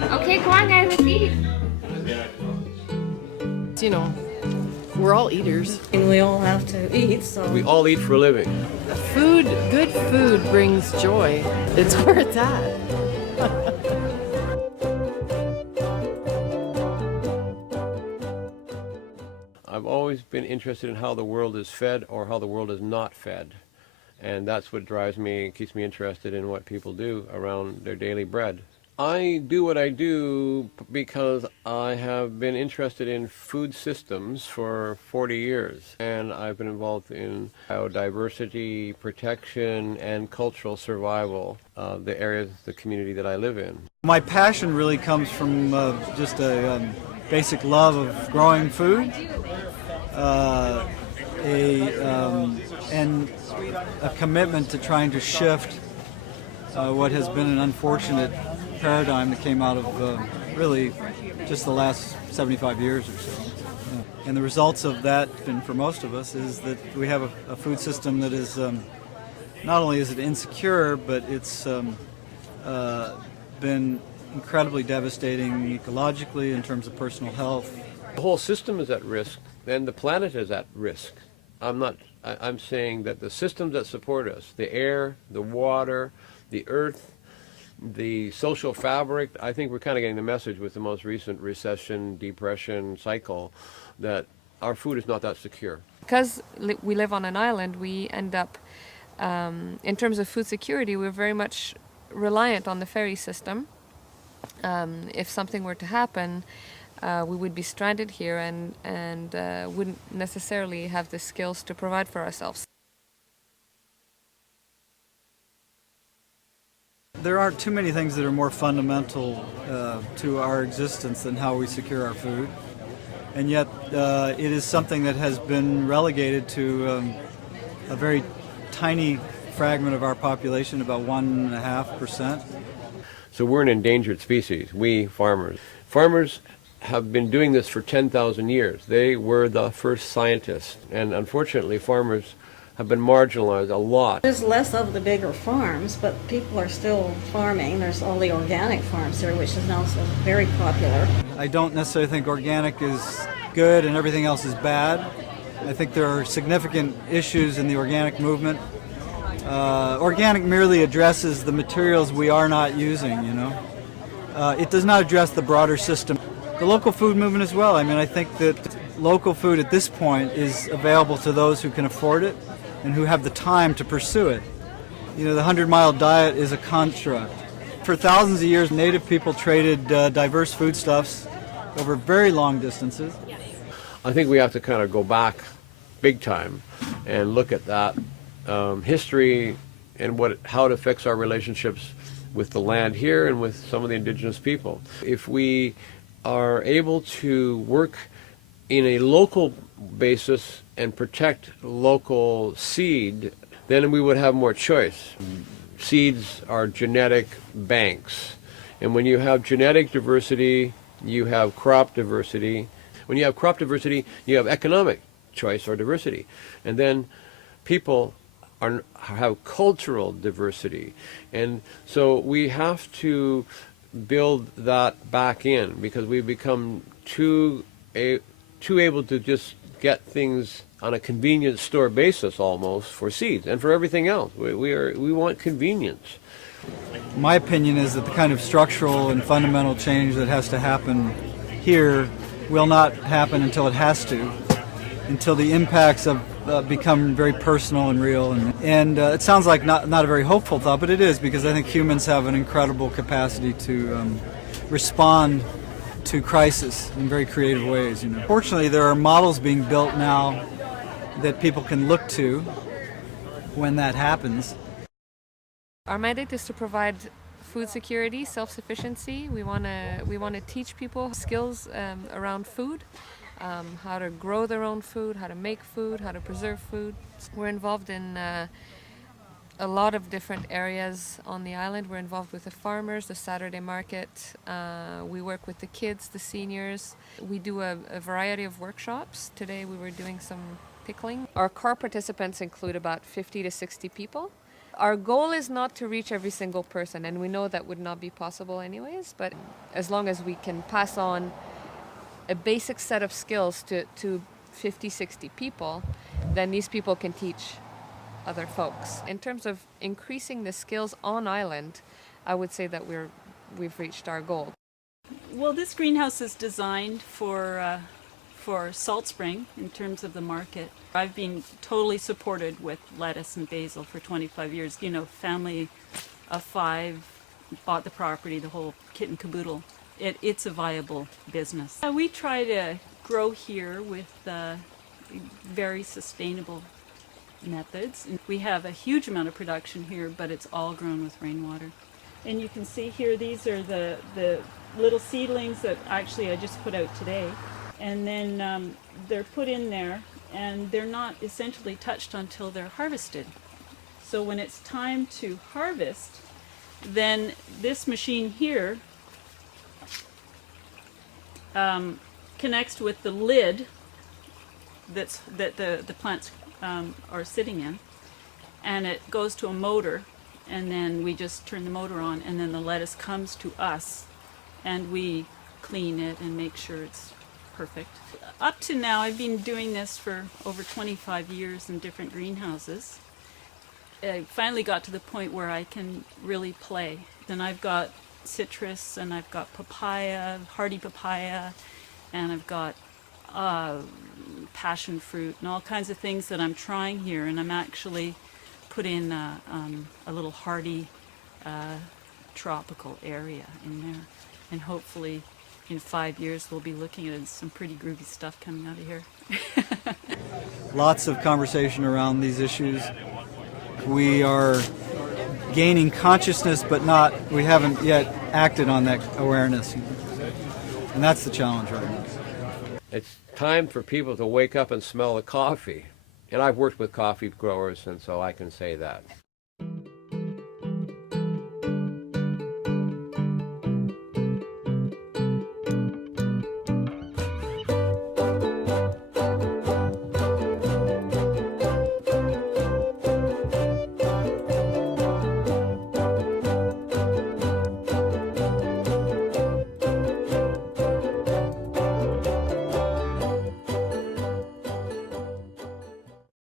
Okay, come on guys, let's eat. You know, we're all eaters. And we all have to eat, so. We all eat for a living. Food, good food brings joy. It's where it's at. I've always been interested in how the world is fed or how the world is not fed. And that's what drives me and keeps me interested in what people do around their daily bread. I do what I do because I have been interested in food systems for 40 years, and I've been involved in biodiversity protection and cultural survival of the areas, the community that I live in. My passion really comes from just a basic love of growing food, and a commitment to trying to shift what has been an unfortunate paradigm that came out of really just the last 75 years or so. And the results of that, and for most of us, is that we have a food system that is not only is it insecure, but it's been incredibly devastating ecologically in terms of personal health. The whole system is at risk, and the planet is at risk. I'm saying that the systems that support us, the air, the water, the earth, the social fabric, I think we're kind of getting the message with the most recent recession, depression cycle, that our food is not that secure. Because we live on an island, we end up, in terms of food security, we're very much reliant on the ferry system. If something were to happen, we would be stranded here and wouldn't necessarily have the skills to provide for ourselves. There aren't too many things that are more fundamental to our existence than how we secure our food. And yet it is something that has been relegated to a very tiny fragment of our population, about 1.5%. So we're an endangered species, we farmers. Farmers have been doing this for 10,000 years. They were the first scientists, and unfortunately farmers have been marginalized a lot. There's less of the bigger farms, but people are still farming. There's all the organic farms here, which is now so very popular. I don't necessarily think organic is good and everything else is bad. I think there are significant issues in the organic movement. Organic merely addresses the materials we are not using, you know. It does not address the broader system. The local food movement as well. I mean, I think that local food at this point is available to those who can afford it and who have the time to pursue it. You know, the 100-mile diet is a construct. For thousands of years, native people traded diverse foodstuffs over very long distances. I think we have to kind of go back big time and look at that history and how it affects our relationships with the land here and with some of the indigenous people. If we are able to work in a local basis and protect local seed, then we would have more choice. Seeds are genetic banks. And when you have genetic diversity, you have crop diversity. When you have crop diversity, you have economic choice or diversity. And then people have cultural diversity. And so we have to build that back in, because we've become too able to just get things on a convenience store basis almost for seeds and for everything else. We want convenience. My opinion is that the kind of structural and fundamental change that has to happen here will not happen until it has to, until the impacts have become very personal and real. And it sounds like not a very hopeful thought, but it is, because I think humans have an incredible capacity to respond to crisis in very creative ways. You know, fortunately, there are models being built now that people can look to when that happens. Our mandate is to provide food security, self-sufficiency. We want to teach people skills around food, how to grow their own food, how to make food, how to preserve food. We're involved in a lot of different areas on the island. We're involved with the farmers, the Saturday market. We work with the kids, the seniors. We do a variety of workshops. Today we were doing some pickling. Our core participants include about 50 to 60 people. Our goal is not to reach every single person, and we know that would not be possible anyways, but as long as we can pass on a basic set of skills to 50, 60 people, then these people can teach other folks. In terms of increasing the skills on island, I would say that we've reached our goal. Well, this greenhouse is designed for Salt Spring in terms of the market. I've been totally supported with lettuce and basil for 25 years. You know, family of 5 bought the property, the whole kit and caboodle. It's a viable business. We try to grow here with very sustainable methods. We have a huge amount of production here, but it's all grown with rainwater. And you can see here, these are the little seedlings that actually I just put out today. And then they're put in there, and they're not essentially touched until they're harvested. So when it's time to harvest, then this machine here connects with the lid that the plants are sitting in, and it goes to a motor, and then we just turn the motor on, and then the lettuce comes to us, and we clean it and make sure it's perfect. Up to now, I've been doing this for over 25 years in different greenhouses. I finally got to the point where I can really play. Then I've got citrus, and I've got papaya, hardy papaya, and I've got passion fruit and all kinds of things that I'm trying here, and I'm actually put in a little hardy tropical area in there, and hopefully in 5 years we'll be looking at some pretty groovy stuff coming out of here. Lots of conversation around these issues. We are gaining consciousness, but we haven't yet acted on that awareness. And that's the challenge right now. It's time for people to wake up and smell the coffee. And I've worked with coffee growers, and so I can say that.